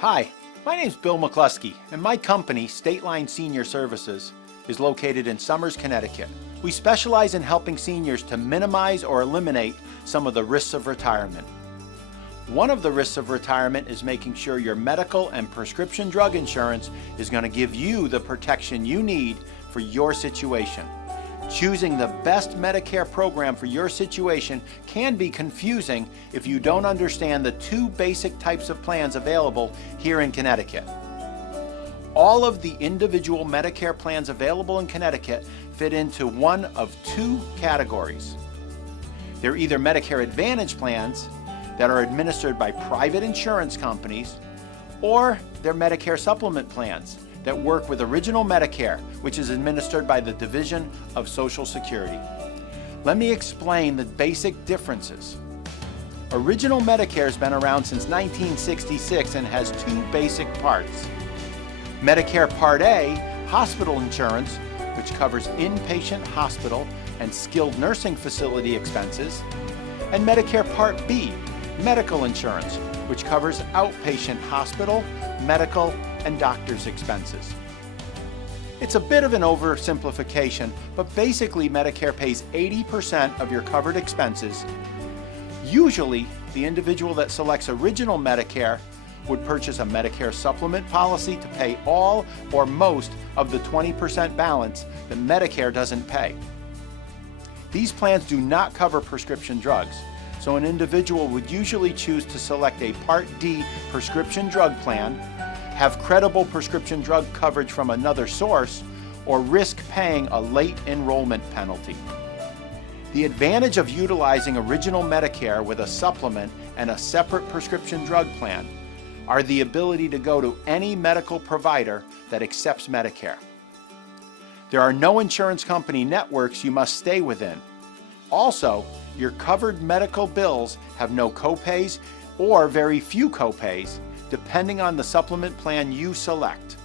Hi, my name is Bill McCluskey, and my company, Stateline Senior Services, is located in Somers, Connecticut. We specialize in helping seniors to minimize or eliminate some of the risks of retirement. One of the risks of retirement is making sure your medical and prescription drug insurance is going to give you the protection you need for your situation. Choosing the best Medicare program for your situation can be confusing if you don't understand the two basic types of plans available here in Connecticut. All of the individual Medicare plans available in Connecticut fit into one of two categories. They're either Medicare Advantage plans that are administered by private insurance companies, or they're Medicare Supplement plans that work with Original Medicare, which is administered by the Division of Social Security. Let me explain the basic differences. Original Medicare has been around since 1966 and has two basic parts. Medicare Part A, hospital insurance, which covers inpatient hospital and skilled nursing facility expenses, and Medicare Part B, medical insurance, which covers outpatient hospital, medical, and doctor's expenses. It's a bit of an oversimplification, but basically Medicare pays 80% of your covered expenses. Usually, the individual that selects Original Medicare would purchase a Medicare Supplement policy to pay all or most of the 20% balance that Medicare doesn't pay. These plans do not cover prescription drugs, so an individual would usually choose to select a Part D prescription drug plan, have credible prescription drug coverage from another source, or risk paying a late enrollment penalty. The advantage of utilizing Original Medicare with a supplement and a separate prescription drug plan are the ability to go to any medical provider that accepts Medicare. There are no insurance company networks you must stay within. Also, your covered medical bills have no copays or very few copays, depending on the supplement plan you select.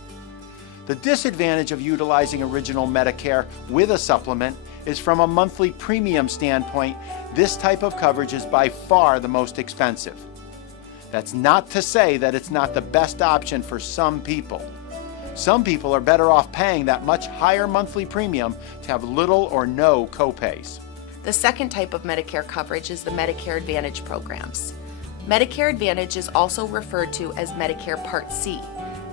The disadvantage of utilizing Original Medicare with a supplement is from a monthly premium standpoint, this type of coverage is by far the most expensive. That's not to say that it's not the best option for some people. Some people are better off paying that much higher monthly premium to have little or no copays. The second type of Medicare coverage is the Medicare Advantage programs. Medicare Advantage is also referred to as Medicare Part C,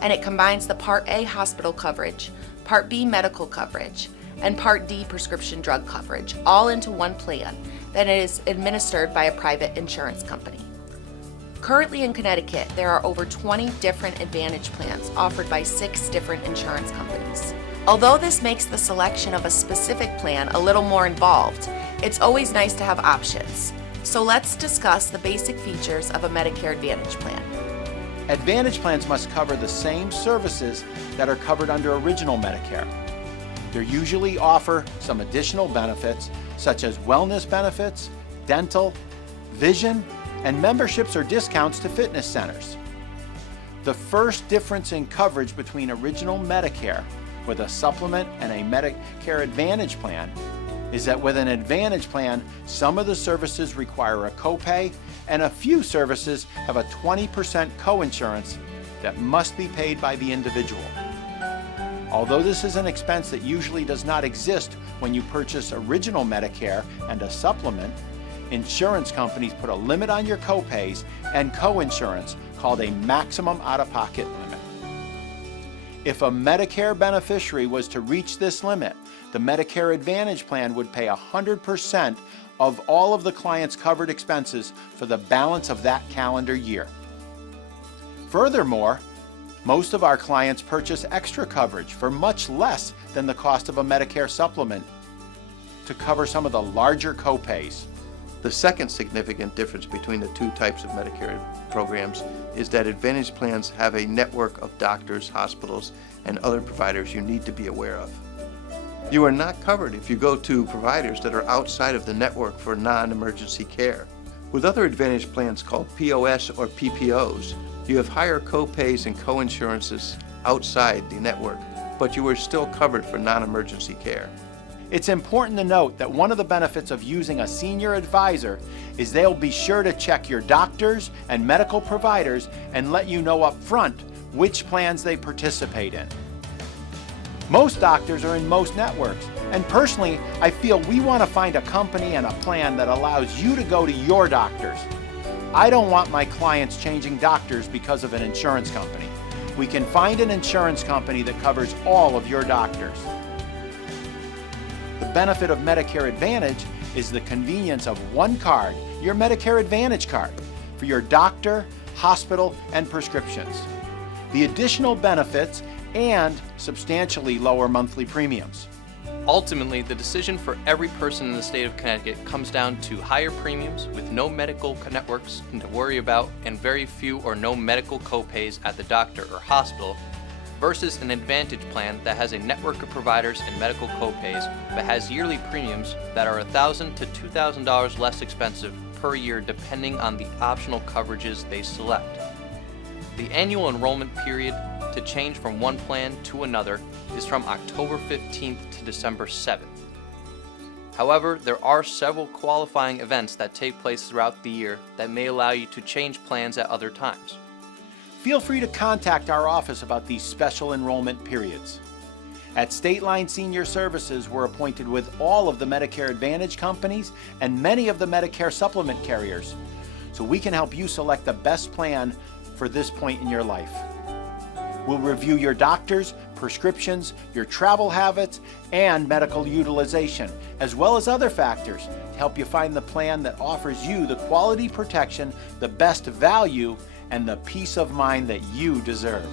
and it combines the Part A hospital coverage, Part B medical coverage, and Part D prescription drug coverage, all into one plan that is administered by a private insurance company. Currently in Connecticut, there are over 20 different Advantage plans offered by 6 different insurance companies. Although this makes the selection of a specific plan a little more involved, it's always nice to have options. So let's discuss the basic features of a Medicare Advantage plan. Advantage plans must cover the same services that are covered under Original Medicare. They usually offer some additional benefits such as wellness benefits, dental, vision, and memberships or discounts to fitness centers. The first difference in coverage between Original Medicare with a supplement and a Medicare Advantage plan is that with an Advantage plan, some of the services require a copay and a few services have a 20% coinsurance that must be paid by the individual. Although this is an expense that usually does not exist when you purchase Original Medicare and a supplement, insurance companies put a limit on your copays and coinsurance called a maximum out-of-pocket limit. If a Medicare beneficiary was to reach this limit, the Medicare Advantage plan would pay 100% of all of the client's covered expenses for the balance of that calendar year. Furthermore, most of our clients purchase extra coverage for much less than the cost of a Medicare supplement to cover some of the larger copays. The second significant difference between the two types of Medicare programs is that Advantage plans have a network of doctors, hospitals, and other providers you need to be aware of. You are not covered if you go to providers that are outside of the network for non-emergency care. With other Advantage plans called POS or PPOs, you have higher copays and coinsurances outside the network, but you are still covered for non-emergency care. It's important to note that one of the benefits of using a senior advisor is they'll be sure to check your doctors and medical providers and let you know up front which plans they participate in. Most doctors are in most networks, and personally, I feel we want to find a company and a plan that allows you to go to your doctors. I don't want my clients changing doctors because of an insurance company. We can find an insurance company that covers all of your doctors. The benefit of Medicare Advantage is the convenience of one card, your Medicare Advantage card, for your doctor, hospital, and prescriptions. The additional benefits and substantially lower monthly premiums. Ultimately, the decision for every person in the state of Connecticut comes down to higher premiums with no medical networks to worry about and very few or no medical copays at the doctor or hospital versus an Advantage plan that has a network of providers and medical copays but has yearly premiums that are $1,000 to $2,000 less expensive per year depending on the optional coverages they select. The annual enrollment period to change from one plan to another is from October 15th to December 7th. However, there are several qualifying events that take place throughout the year that may allow you to change plans at other times. Feel free to contact our office about these special enrollment periods. At Stateline Senior Services, we're appointed with all of the Medicare Advantage companies and many of the Medicare supplement carriers, so we can help you select the best plan for this point in your life. We'll review your doctors, prescriptions, your travel habits, and medical utilization, as well as other factors to help you find the plan that offers you the quality protection, the best value, and the peace of mind that you deserve.